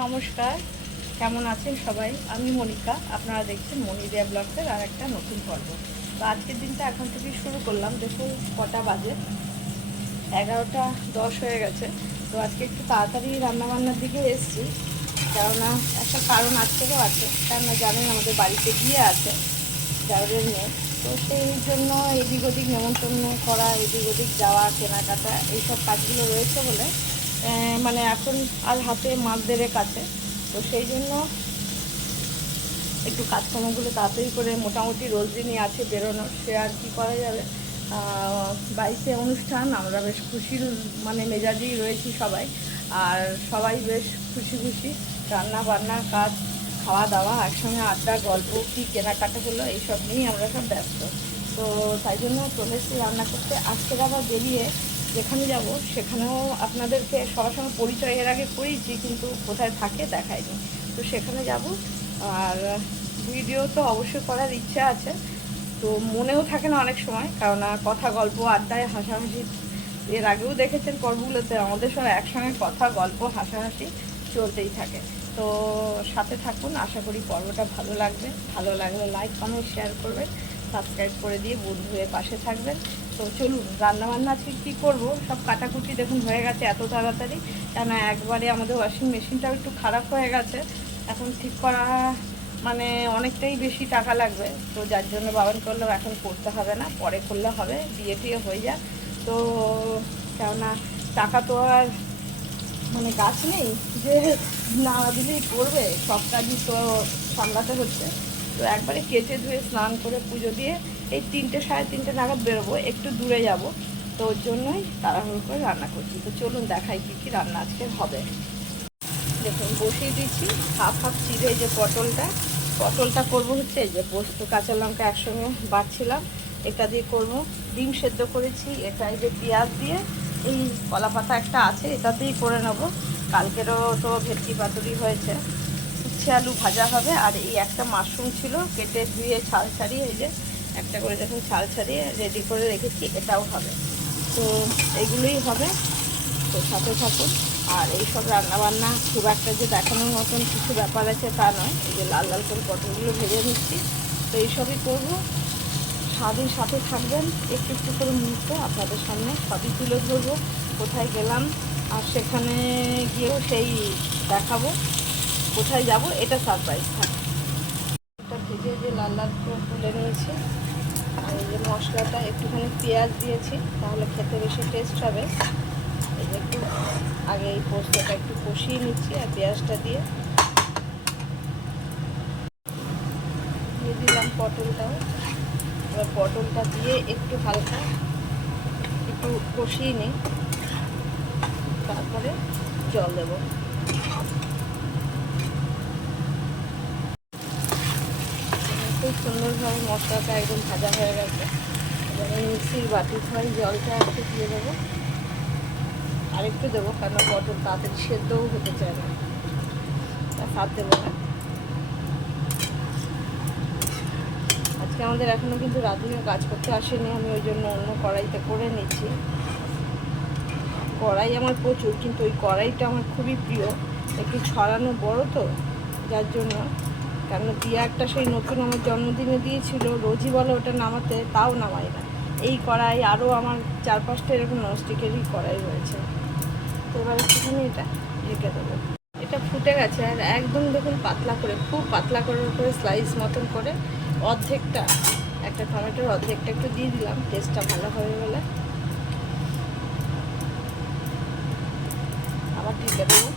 নমস্কার, কেমন আছেন সবাই? আমি মনিকা, আপনারা দেখছেন মনিদিয়া ব্লগের আর একটা নতুন পর্ব। তো আজকের দিনটা এখন থেকে শুরু করলাম। দেখুন, কটা বাজে? এগারোটা দশ হয়ে গেছে। তো আজকে একটু তাড়াতাড়ি রান্নাবান্নার দিকে এসেছি। কেননা একটা কারণ আজকেরও আছে, কেননা জানেন আমাদের বাড়িতে গিয়ে আছে যাদের মেয়ে। তো সেই জন্য এদিক ওদিক নেমন্তন্ন করা, এদিক ওদিক যাওয়া, কেনাকাটা, এইসব কাজগুলো রয়েছে বলে মানে এখন আর হাতে মাছ দেড়েক আছে তো সেই জন্য একটু কাজকর্মগুলো তাড়াতাড়ি করে মোটামুটি রোজ দিনই আছে বেরোনোর। সে আর কি করা যাবে? বাড়িতে অনুষ্ঠান, আমরা বেশ খুশির মানে মেজাজেই রয়েছি সবাই। আর সবাই বেশ খুশি খুশি রান্না বান্নার কাজ, খাওয়া দাওয়া, একসঙ্গে আড্ডা, গল্প, কী কেনাকাটা হলো, এইসব নিয়েই আমরা সব ব্যস্ত। তো তাই জন্য চলে এসেছি রান্না করতে। আজকের আবার বেরিয়ে যেখানে যাব, সেখানেও আপনাদেরকে সবার সঙ্গে পরিচয় এর আগে করিয়েছি, কিন্তু কোথায় থাকে দেখায়নি। তো সেখানে যাব। আর ভিডিও তো অবশ্যই করার ইচ্ছা আছে। তো মনেও থাকে না অনেক সময়, কারণ কথা, গল্প, আড্ডায় হাসাহাসি এর আগেও দেখেছেন পর্বগুলোতে আমাদের সব একসঙ্গে কথা, গল্প, হাসাহাসি চলতেই থাকে। তো সাথে থাকুন, আশা করি পর্বটা ভালো লাগবে। ভালো লাগলে লাইক কমেন্ট শেয়ার করবেন। সাবস্ক্রাইব করে দিয়ে বন্ধু হয়ে পাশে থাকবেন। তো চলুন, রান্নাবান্না আজকে কী করব? সব কাটাকুটি দেখুন, হয়ে গেছে এত তাড়াতাড়ি। কেন একবারে আমাদের ওয়াশিং মেশিনটাও একটু খারাপ হয়ে গেছে। এখন ঠিক করা মানে অনেকটাই বেশি টাকা লাগবে। তো যার জন্য বাবান করলেও এখন করতে হবে না, পরে করলে হবে, বিয়ে টিয়ে হয়ে যাক। তো কেননা টাকা তো আর মানে গাছ নেই, যে না দিলেই করবে, সব কাজই তো সামলাতে হচ্ছে। তো একবারে কেচে ধুয়ে স্নান করে পুজো দিয়ে এই তিনটে সাড়ে তিনটে নাগাদ বেরোবো, একটু দূরে যাব। তো ওর জন্যই তাড়াহুড়ো করে রান্না করছি। তো চলুন দেখাই কী কী রান্না আজকে হবে। দেখুন, বসিয়ে দিচ্ছি হাফ হাফ চিড়ে যে পটলটা। পটলটা করব হচ্ছে যে পোস্ত, কাঁচা লঙ্কা একসঙ্গে বাড়ছিলাম এটা দিয়ে করব। ডিম সেদ্ধ করেছি, এটা এই যে পেঁয়াজ দিয়ে, এই কলা পাতা একটা আছে এটাতেই করে নেব। কালকেরও তো ভেটকি পাতুরি হয়েছে। উচ্ছে আলু ভাজা হবে, আর এই একটা মাশরুম ছিল, কেটে ধুয়ে ছাল ছাড়িয়ে এই যে একটা করে দেখুন ছাল ছাড়িয়ে রেডি করে রেখেছি, এটাও হবে। তো এগুলোই হবে। তো সাথে থাকুন। আর এইসব রান্নাবান্না খুব একটা যে দেখানোর মতন কিছু ব্যাপার আছে তা নয়। এই যে লাল লাল করে পটলগুলো ভেজে নিচ্ছি। তো এইসবই করব। সারাদিন সাথে থাকবেন। একটু একটু করে মুহূর্ত আপনাদের সামনে সবই তুলে ধরবো। কোথায় গেলাম আর সেখানে গিয়েও সেই দেখাবো। কোথায় যাব, এটা সারপ্রাইজ থাকবে এটা ভেজে যে লাল লাল করে তুলে নিয়েছি। যে মশলাটা একটুখানি পেঁয়াজ দিয়েছি, তাহলে খেতে বেশি টেস্ট হবে। একটু আগে এই পোস্তটা একটু কষিয়ে নিচ্ছি আর পেঁয়াজটা দিয়ে। দিয়ে দিলাম পটলটাও। এবার পটলটা দিয়ে একটু হালকা একটু কষিয়ে নিই। তারপরে জল দেবো। খুব সুন্দরভাবে মশলাটা একদম ভাজা হয়ে গেছে। এবার মিক্সির বাটি ধোয়াই জলটা একটু দিয়ে দেবো। আর একটু দেবো কেন পটল তাড়াতাড়ি সেদ্ধও হতে চায় না। তা সার দেবো না। আজকে আমাদের এখনও কিন্তু রাঁধুনি কাজ করতে আসেনি, আমি ওই জন্য অন্য কড়াইতে করে নিচ্ছি। কড়াই আমার প্রচুর, কিন্তু ওই কড়াইটা আমার খুবই প্রিয়। একটু ছড়ানো বড় তো, যার জন্য কারণ দিয়া একটা সেই নতুন আমার জন্মদিনে দিয়েছিল, রোজই বলে ওটা নামাতে, তাও নামাই না। এই কড়াই আরও আমার চার পাঁচটা এরকম ননস্টিকেরই কড়াই রয়েছে। তো এবার একটুখানি এটা রেখে দেবো। এটা ফুটে গেছে আর একদম দেখুন পাতলা করে, খুব পাতলা করে করে স্লাইস মতন করে অর্ধেকটা, একটা টমেটোর অর্ধেকটা একটু দিয়ে দিলাম টেস্টটা ভালো হবে বলে। আবার ঢেকে দেবো।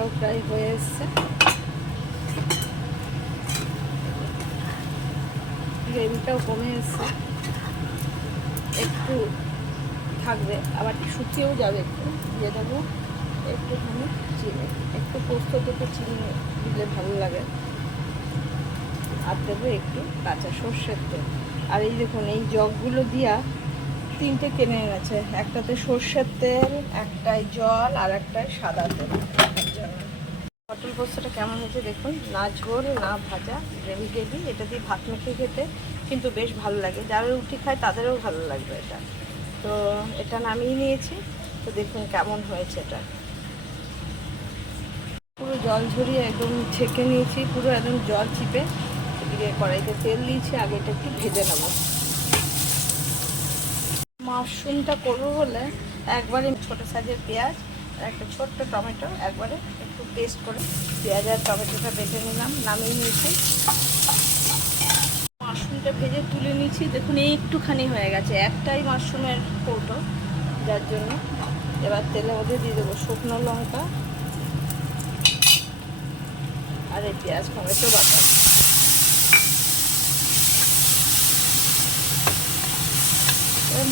এটাও প্রায় হয়ে এসছে। গ্রেভিটাও কমে এসছে। একটু থাকবে, আবার শুকিয়েও যাবে একটু। দিয়ে দেবো একটুখানি চিনি। একটু পোস্ত থেকে চিনি দিলে ভালো লাগে। আর দেবো একটু কাঁচা সর্ষের তেল। আর এই দেখুন, এই জগগুলো দিয়া তিনটে কিনে এনেছে। একটাতে সর্ষের তেল, একটায় জল, আর একটায় সাদা তেল। পোস্তটা কেমন হয়েছে দেখুন? না ঝোল, না ভাজা, গ্রেভি গ্রেভি, এটা দিয়ে ভাত মেখে খেতে কিন্তু বেশ ভালো লাগে। যারা রুটি খায় তাদেরও ভালো লাগবে এটা। তো এটা নামিয়ে নিয়েছি। তো দেখুন কেমন হয়েছে এটা। পুরো জল ঝরিয়ে একদম ছেঁকে নিয়েছি, পুরো একদম জল চিপে। এদিকে কড়াইতে তেল দিয়েছি, আগে এটা একটু ভেজে নেব। মাশরুমটা করব বলে একবারে ছোটো সাইজের পেঁয়াজ একটা ছোট্ট টমেটো একবারে একটু পেস্ট করে পেঁয়াজ আর টমেটোটা বেটে নিলাম, নামিয়ে নিয়েছি। মাশরুমটা ভেজে তুলে নিয়েছি। দেখুন, একটুখানি হয়ে গেছে, একটাই মাশরুমের কৌটো, যার জন্য এবার তেলের মধ্যে দিয়ে দেবো শুকনো লঙ্কা আর এই পেঁয়াজ, টমেটো বাটা।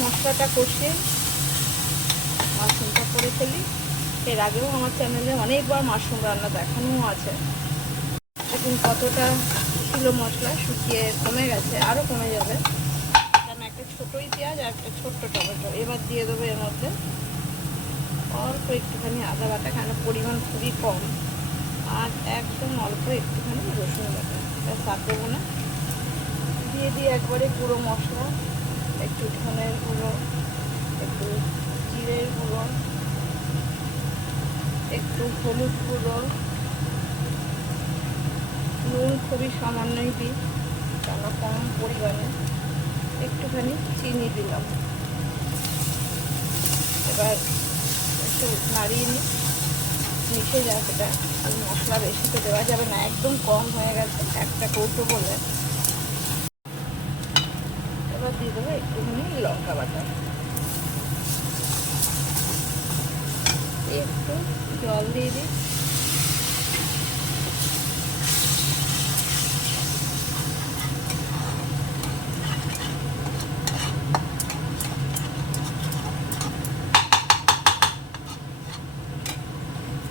মশলাটা কষিয়ে মাশরুমটা করে ফেলি। এর আগেও আমার চ্যানেলে অনেকবার মাশরুম রান্না দেখানো আছে। এখন কতটা ছিল মশলা শুকিয়ে কমে গেছে আরও কমে যাবে। কারণ একটা ছোটোই পেঁয়াজ আর একটা ছোট্ট টমেটো, এবার দিয়ে দেবো এর মধ্যে অল্প একটুখানি আদা বাটা কারণ পরিমাণ খুবই কম। আর একদম অল্প একটুখানি রসুন বাটা ব্যাস আর দেবো না। দিয়ে দিয়ে একবারে পুরো মশলা একটু ধনের গুঁড়ো, একটু জিরের গুঁড়ো। একটু হলুদ গুঁড়ো, নুন খুবই সামান্যই দিই, কেন কম পরিমাণে, একটুখানি চিনি দিলাম। এবার একটু নাড়িয়ে নিই, মিশে যাক এটা, আর মশলা বেশি তো দেওয়া যাবে না, একদম কম হয়ে গেছে, একটা কৌটো বলে। এবার দিয়ে দেবো একটুখানি লঙ্কা বাটা। একটু জল দিয়ে দিই।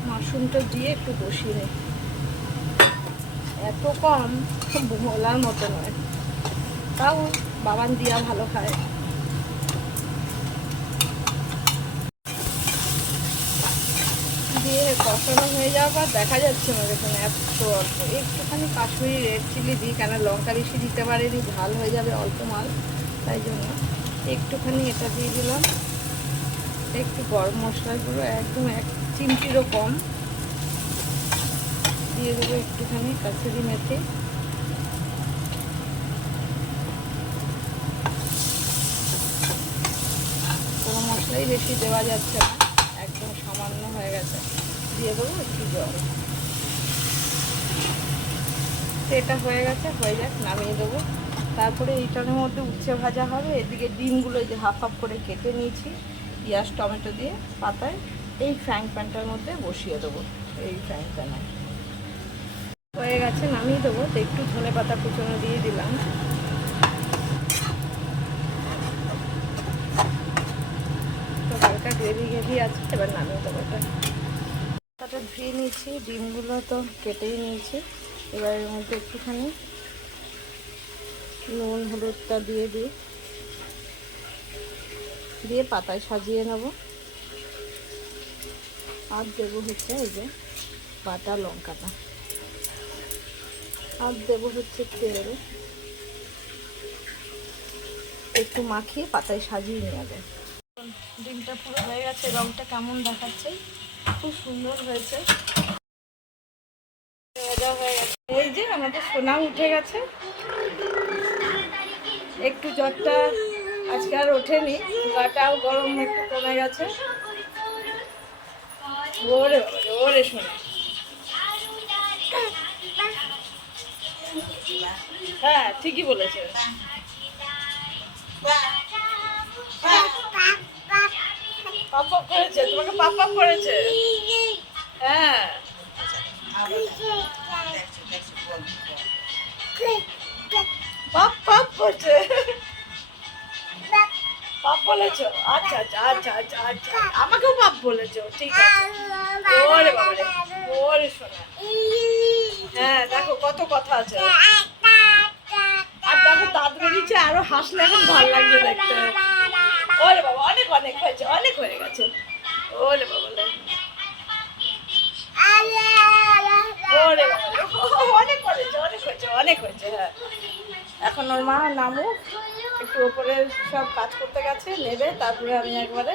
মাশরুমটা দিয়ে একটু বসিয়ে নিই। এত কম বলার মতো নয়। তাও বাবান দিয়া ভালো খায়। দিয়ে কষানো হয়ে যাওয়ার পর দেখা যাচ্ছে আমার এখানে এত অল্প। একটুখানি কাশ্মীরি রেড চিলি দিই, কেন লঙ্কা বেশি দিতে পারিনি, ঝাল হয়ে যাবে অল্প মাল, তাই জন্য। একটুখানি এটা দিয়ে দিলাম। একটু গরম মশলার গুঁড়ো, একদম এক চিমটিরও কম। দিয়ে দেবো একটুখানি কাসুরি মেথি। মশলাই বেশি দেওয়া যাচ্ছে না, একদম সামান্য হয়ে গেছে। দিয়ে দেবো একটু জল। এটা হয়ে গেছে, হয়ে যাক, নামিয়ে দেবো। তারপরে এইটার মধ্যে উচ্ছে ভাজা হবে। এদিকে ডিমগুলো যে হাফ হাফ করে কেটে নিয়েছি, পেঁয়াজ, টমেটো দিয়ে পাতায়। এই ফ্রাইং প্যানটার মধ্যে বসিয়ে দেবো, এই ফ্রাইং প্যানে হয়ে গেছে, নামিয়ে দেবো। তো একটু ধনে পাতা কুচনো দিয়ে দিলাম। তো হালকা গ্রেভি গ্রেভি আছে, এবার নামিয়ে দেবো এটা। ধুয়ে নিয়েছি, ডিমগুলো তো কেটেই নিয়েছি। এবার এর মধ্যে একটুখানি নুন, হলুদটা দিয়ে দিই। দিয়ে পাতায় সাজিয়ে নেব। আর দেব হচ্ছে এই যে বাটা লঙ্কাটা। আর দেব হচ্ছে তেল। একটু মাখিয়ে পাতায় সাজিয়ে নিয়ে যাবে ডিমটা পুরো হয়ে গেছে, রংটা কেমন দেখাচ্ছে? খুব সুন্দর হয়েছে। হয়ে এই যে আমাদের সোনা উঠে গেছে। একটু জ্বরটা আজকে আর ওঠেনি, গাটাও গরম একটু কমে গেছে। ওরে ওরে শোনা হ্যাঁ ঠিকই বলেছে। পাপা করেছে, তোমাকে পাপা করেছে। হ্যাঁ। পাপ পাপ করছে। পাপ বলেছ? আচ্ছা আচ্ছা আচ্ছা আচ্ছা আচ্ছা। আমাকেও পাপ বলেছ, ঠিক আছে। ওরে বাবারে, ওরে শোনা হ্যাঁ দেখো কত কথা আছে। আর দেখো দাঁত বেরিয়েছে, আরও হাসলে এখন ভালো লাগছে দেখতে। ওরে বাবা অনেক হয়েছে, অনেক হয়ে গেছে। ওরে বাবা। ওরে অনেক অনেক হয়েছে অনেক হয়েছে হ্যাঁ। এখন ওর মা নামুক, একটু ওপরে সব কাজ করতে গেছে, নেবে, তারপরে আমি একবারে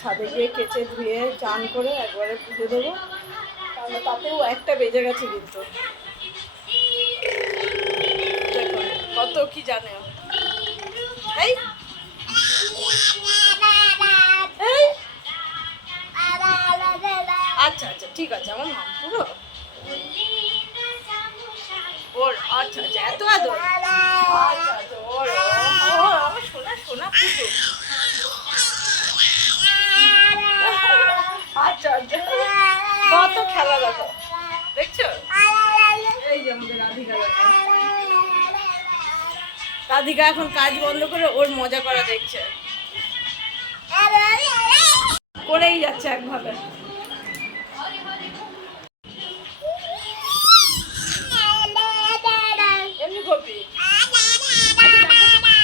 ছাদে গিয়ে কেচে ধুয়ে, চান করে একবারে পুজো দেবো। তাহলে তাতেও একটা বেজে গেছে কিন্তু। কত কি জানে। ও। আচ্ছা আচ্ছা ঠিক আছে, আমার নাম পুরো। ওর আচ্ছা আচ্ছা এত আচ্ছা আচ্ছা আচ্ছা আচ্ছা কত খেলা দেখো। দেখছ? রাধিকা এখন কাজ বন্ধ করে ওর মজা করা দেখছে। করেই যাচ্ছে একভাবে এমনি করবি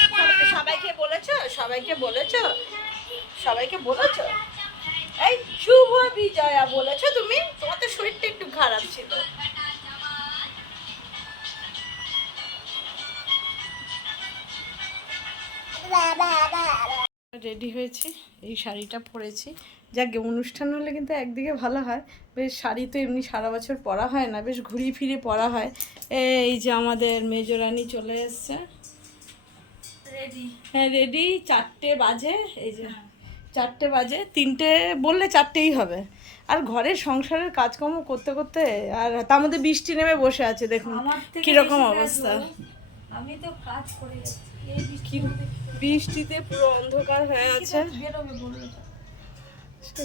সবাই- সবাইকে বলেছ সবাইকে বলেছ? সবাইকে বলেছ? এই শুভ বিজয়া বলেছ তুমি? তোমার তো শরীরটা একটু খারাপ ছিল। রেডি হয়েছি, এই শাড়িটা পরেছি। যাকে অনুষ্ঠান হলে কিন্তু একদিকে ভালো হয়। বেশ, শাড়ি তো এমনি সারা বছর পরা হয় না, বেশ ঘুরিয়ে ফিরে পরা হয়। এই যে আমাদের মেজরানি চলে এসছে। হ্যাঁ রেডি চারটে বাজে এই যে চারটে বাজে তিনটে বললে চারটেই হবে। আর ঘরের সংসারের কাজকর্ম করতে করতে আর তার মধ্যে বৃষ্টি নেমে বসে আছে দেখুন কীরকম অবস্থা। আমি তো কাজ করে যাচ্ছি। বৃষ্টিতে পুরো অন্ধকার হয়ে আছে।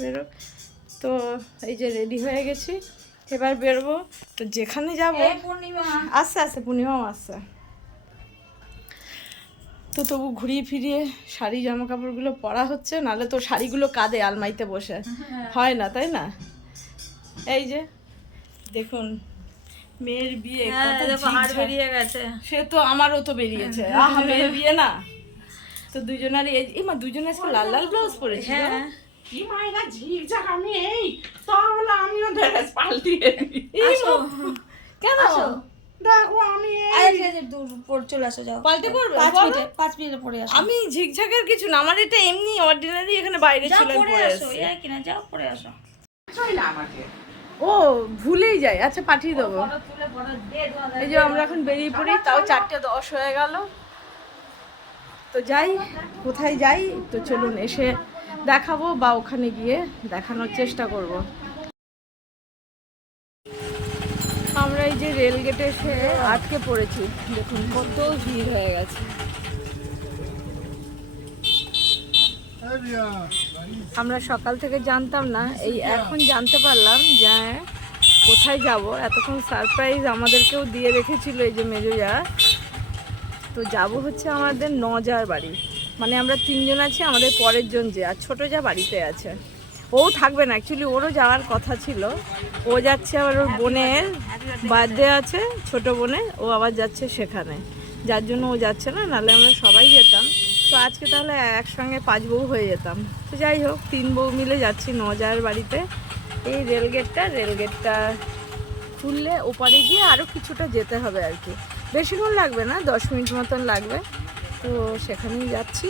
বেরোক। তো এই যে রেডি হয়ে গেছি এবার বেরোবো। তো যেখানে যাব পূর্ণিমা। আস্তে আস্তে পূর্ণিমাও আসছে। তো তবু ঘুরিয়ে ফিরিয়ে শাড়ি জামা কাপড়গুলো পরা হচ্ছে নাহলে তো শাড়িগুলো কাঁদে আলমারিতে বসে। হয়। না তাই না? এই যে দেখুন মেয়ের বিয়ে হ্যাঁ। বেরিয়ে গেছে। সে তো আমারও তো বেরিয়েছে। আহা মেয়ের বিয়ে না? তো দুজনের এই মা দুজনে আজকে লাল লাল ব্লাউজ পরেছে হ্যাঁ। কি মায়েরা ঝিকঝাক আমি এই। তাহলে আমিও ড্রেস পাল্টিয়ে। কেন? দেখো আমি দূর পর চলে আসো যাও। পাল্টে পড়বে? পাঁচ? মিনিটে পাঁচ মিনিটে পরে আসো। আমি ঝিকঝাকের কিছু না আমার এটা এমনি অর্ডিনারি এখানে বাইরে ছিল পরে আসো এই কিনা যাও পরে আসো। না আমাকে। ও ভুলেই যাই আচ্ছা পাঠিয়ে দেবো। এই যে আমরা এখন বেরিয়ে পড়ি তাও চারটে দশ হয়ে গেল। তো যাই কোথায় যাই? তো চলুন এসে দেখাবো বা ওখানে গিয়ে দেখানোর চেষ্টা করব আমরা এই যে রেল গেটে এসে আটকে পড়েছি। দেখুন, কত ভিড় হয়ে গেছে। আমরা সকাল থেকে জানতাম না, এই এখন জানতে পারলাম যে কোথায় যাব। এতক্ষণ সারপ্রাইজ আমাদেরকেও দিয়ে রেখেছিল এই যে মেজোজা। তো যাব হচ্ছে আমাদের নজার বাড়ি। মানে আমরা তিনজন আছি, আমাদের পরের জন যে, আর ছোটো যা বাড়িতে আছে। ও থাকবে না অ্যাকচুয়ালি ওরও যাওয়ার কথা ছিল। ও যাচ্ছে আবার ওর বোনের বার্থডে আছে ছোট বোনে, ও আবার যাচ্ছে সেখানে। যার জন্য ও যাচ্ছে না, নাহলে আমরা সবাই যেতাম। তো আজকে তাহলে একসঙ্গে পাঁচ বউ হয়ে যেতাম। তো যাই হোক, তিন বউ মিলে যাচ্ছি নজার বাড়িতে। এই রেলগেটটা রেলগেটটা খুললে ওপারে গিয়ে আরও কিছুটা যেতে হবে আর কি। বেশিক্ষণ লাগবে না, দশ মিনিট মতন লাগবে। তো সেখানেই যাচ্ছি।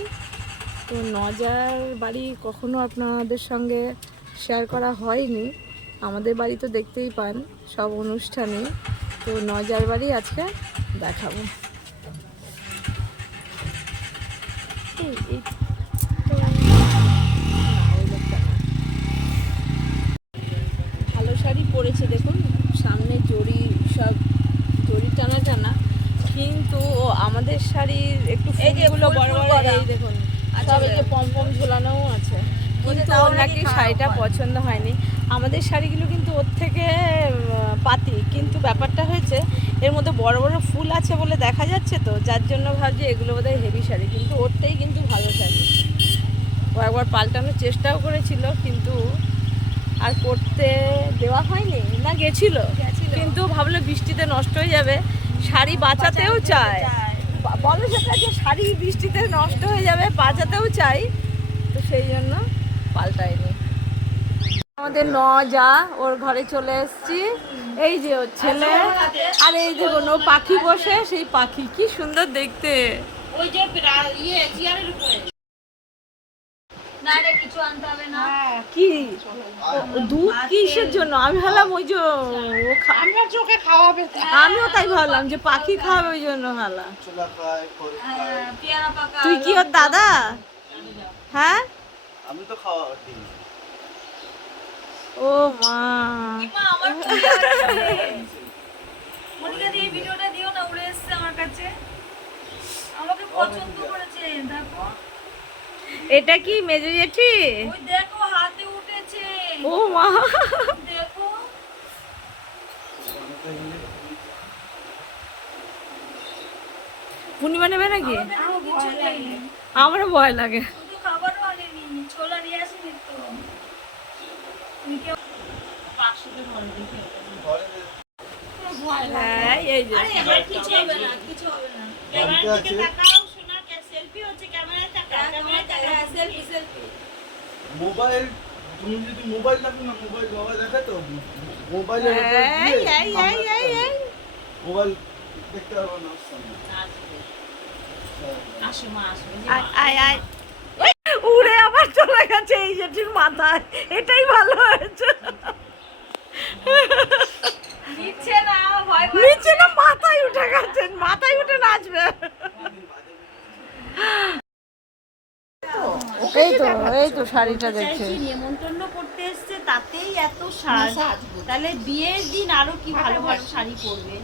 তো নজার বাড়ি কখনো আপনাদের সঙ্গে শেয়ার করা হয়নি। আমাদের বাড়ি তো দেখতেই পান সব অনুষ্ঠানে। তো নজার বাড়ি আজকে দেখাবো। এই এই তো না, ওই লোকটা না। ভালো শাড়ি পরেছে দেখুন সামনে জড়ি সব জড়ি টানা টানা কিন্তু ও আমাদের শাড়ির একটু এই যে ফুলগুলো ফুল বড় ফুল বড় করা। এই দেখুন আচ্ছা, সব এই যে পম পম ঝোলানোও আছে কিন্তু তাও ওর নাকি নাকি খারাপ শাড়িটা হয়। পছন্দ হয়নি আমাদের শাড়িগুলো কিন্তু ওর থেকে উম, পাতি কিন্তু ব্যাপারটা হয়েছে এর মধ্যে বড় বড় ফুল আছে বলে দেখা যাচ্ছে তো যার জন্য ভাবছি এগুলো বোধহয় হেভি শাড়ি কিন্তু ওরটাই কিন্তু ভালো শাড়ি। ও একবার পাল্টানোর চেষ্টাও করেছিল কিন্তু আর করতে দেওয়া হয়নি না গেছিল। কিন্তু ভাবলো বৃষ্টিতে নষ্ট হয়ে যাবে শাড়ি বাঁচাতেও চায়। বলো সেটা যে শাড়ি বৃষ্টিতে নষ্ট হয়ে যাবে বাঁচাতেও চাই তো সেই জন্য পাল্টায়নি। আমাদের ন যা ওর ঘরে চলে এসেছি। এই যে ওর ছেলে আর এই যে কোনো পাখি বসে সেই পাখি কি সুন্দর দেখতে। ওই যে ইয়ে চেয়ারের উপরে। কি? দুধ কিসের জন্য? আমি ভাবলাম ওই যে চোখে খাওয়াবে আমিও তাই ভাবলাম যে পাখি খাওয়াবে ওই জন্য ভাবলাম। হ্যাঁ, তুই কি ওর দাদা? হ্যাঁ? আমি তো খাওয়া দিই ও মা। মনিকা দিয়ে ভিডিওটা দিও না উড়ে এসেছে আমার কাছে। আমাকে পছন্দ করেছে দেখো। এটা কি মেজো জেঠি? ওই দেখো হাতে উঠেছে। ও মা। দেখো। পূর্ণিমা নেবে নাকি? আমারও ভয় লাগে শুধু খাবারও আনেনি ছোলা নিয়ে আসেনি তো তুমি কেউ হ্যাঁ এই যে এবার কিছু হবে না কিছু হবে না বাড়িতে আছে হ্যাঁ সেলফি সেলফি মোবাইল তুমি যদি মোবাইল রাখো না মোবাইল বাবা দেখে তো এই, এই। মোবাইল দেখতে পারব না সামনে। আয়, আয়, আয়। আবার চলে গেছে এই জেঠির মাথায়। এটাই ভালো হয়েছে। দিচ্ছে না ভয় নিচে না মাথায় উঠে গেছে মাথায় উঠে নাচবে। এই তো এই তো শাড়িটা দেখছে নেমন্তন্ন করতে এসছে তাতেই এত সাজ তাহলে বিয়ের দিন আরও কি ভালো ভালো শাড়ি পরবে।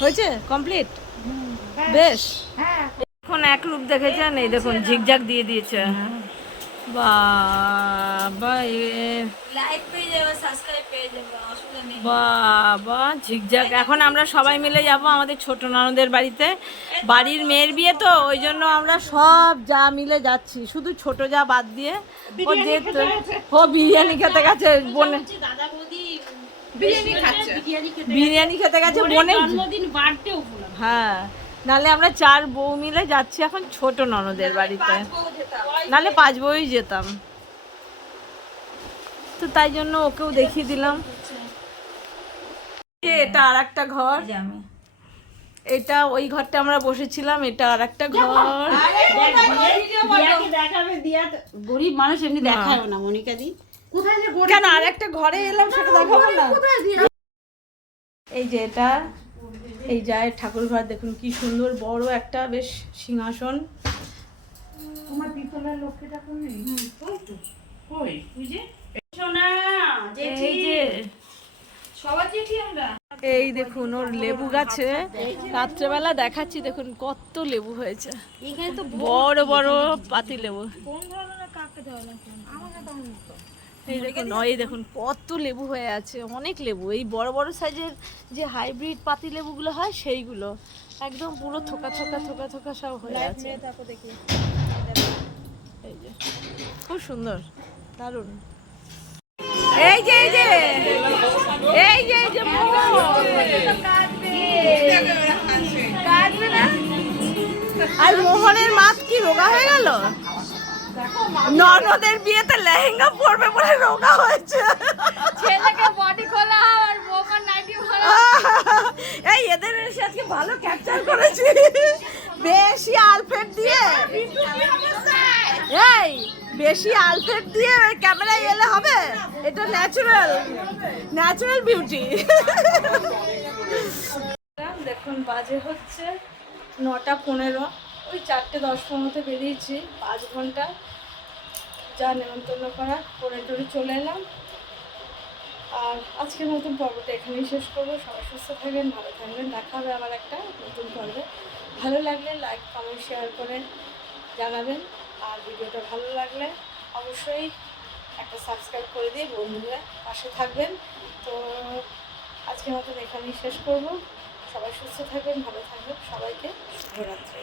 হয়েছে? কমপ্লিট? বেশ। এখন এক রূপ দেখেছেন এই দেখুন ঝিকঝাক দিয়ে দিয়েছে। বাবা বাবা ঝিকঝাক। এখন আমরা সবাই মিলে যাব আমাদের ছোট ননদের বাড়িতে। বাড়ির মেয়ের বিয়ে তো ওই জন্য আমরা সব যা মিলে যাচ্ছি। শুধু ছোট যা বাদ দিয়ে ও যে ও বিরিয়ানি খেতে গেছে বোনে দাদা বিরিয়ানি খাচ্ছে। বিরিয়ানি খেতে গেছে। বোনের জন্মদিন হ্যাঁ। নালে আমরা চার বউ মিলে যাচ্ছি এখন ছোট ননদের বাড়িতে। নালে পাঁচ বউই যেতাম। তো তাই জন্য ওকেও দেখিয়ে দিলাম। এটা আর একটা ঘর এটা ওই ঘরটা আমরা বসেছিলাম এটা আর একটা ঘর? গরিব মানুষ এমনি দেখায় না মনিকা দি। কোথায় কেন আর একটা ঘরে এলাম সেটা দেখাবো না? এই যে এটা। এই যায় ঠাকুর ঘর দেখুন কি সুন্দর বড় একটা বেশ সিংহাসন। তোমার পিতলের নেই? কই সোনা এই যে। আমরা? এই দেখুন ওর লেবু গাছে রাত্রেবেলা দেখাচ্ছি দেখুন কত লেবু হয়েছে। এখানে তো বড় বড় পাতি লেবু কোন ধরনের কাকে দেওয়া এই দেখুন এই দেখুন কত লেবু হয়ে আছে অনেক লেবু। এই বড় বড় সাইজের যে হাইব্রিড পাতি লেবুগুলো হয় সেইগুলো একদম পুরো থোকা থোকা থোকা থোকা সব হয়ে আছে। এই যে খুব সুন্দর দারুণ। এই যে এই যে এই যে এই যে আর মোহনের মাছ কি রোগা হয়ে গেল? ননদের বিয়েতে লেহেঙ্গা পরবে বলে রোগা হয়েছে। ছেলেকে বডি খোলা আর বৌমার নাইটি খোলা এই এদের এসে আজকে ভালো ক্যাপচার করেছি। বেশি আলফেট দিয়ে। এই বেশি আলফেট দিয়ে ক্যামেরায় এলে হবে? এটা ন্যাচারাল ন্যাচারাল বিউটি দেখুন বাজে হচ্ছে নটা পনেরো। ওই চারটে দশ পনেরোতে বেরিয়েছি পাঁচ ঘণ্টা। যা নেমন্তন্ন করা, করে টরে চলে এলাম। আর আজকের নতুন পর্বটা এখানেই শেষ করব। সবাই সুস্থ থাকবেন, ভালো থাকবেন। দেখা হবে আবার একটা নতুন পর্বে। ভালো লাগলে লাইক কমেন্ট শেয়ার করে জানাবেন। আর ভিডিওটা ভালো লাগলে অবশ্যই একটা সাবস্ক্রাইব করে দিয়ে বন্ধুরা পাশে থাকবেন। তো আজকের মতন এখানেই শেষ করব। সবাই সুস্থ থাকবেন, ভালো থাকবেন। সবাইকে শুভরাত্রি।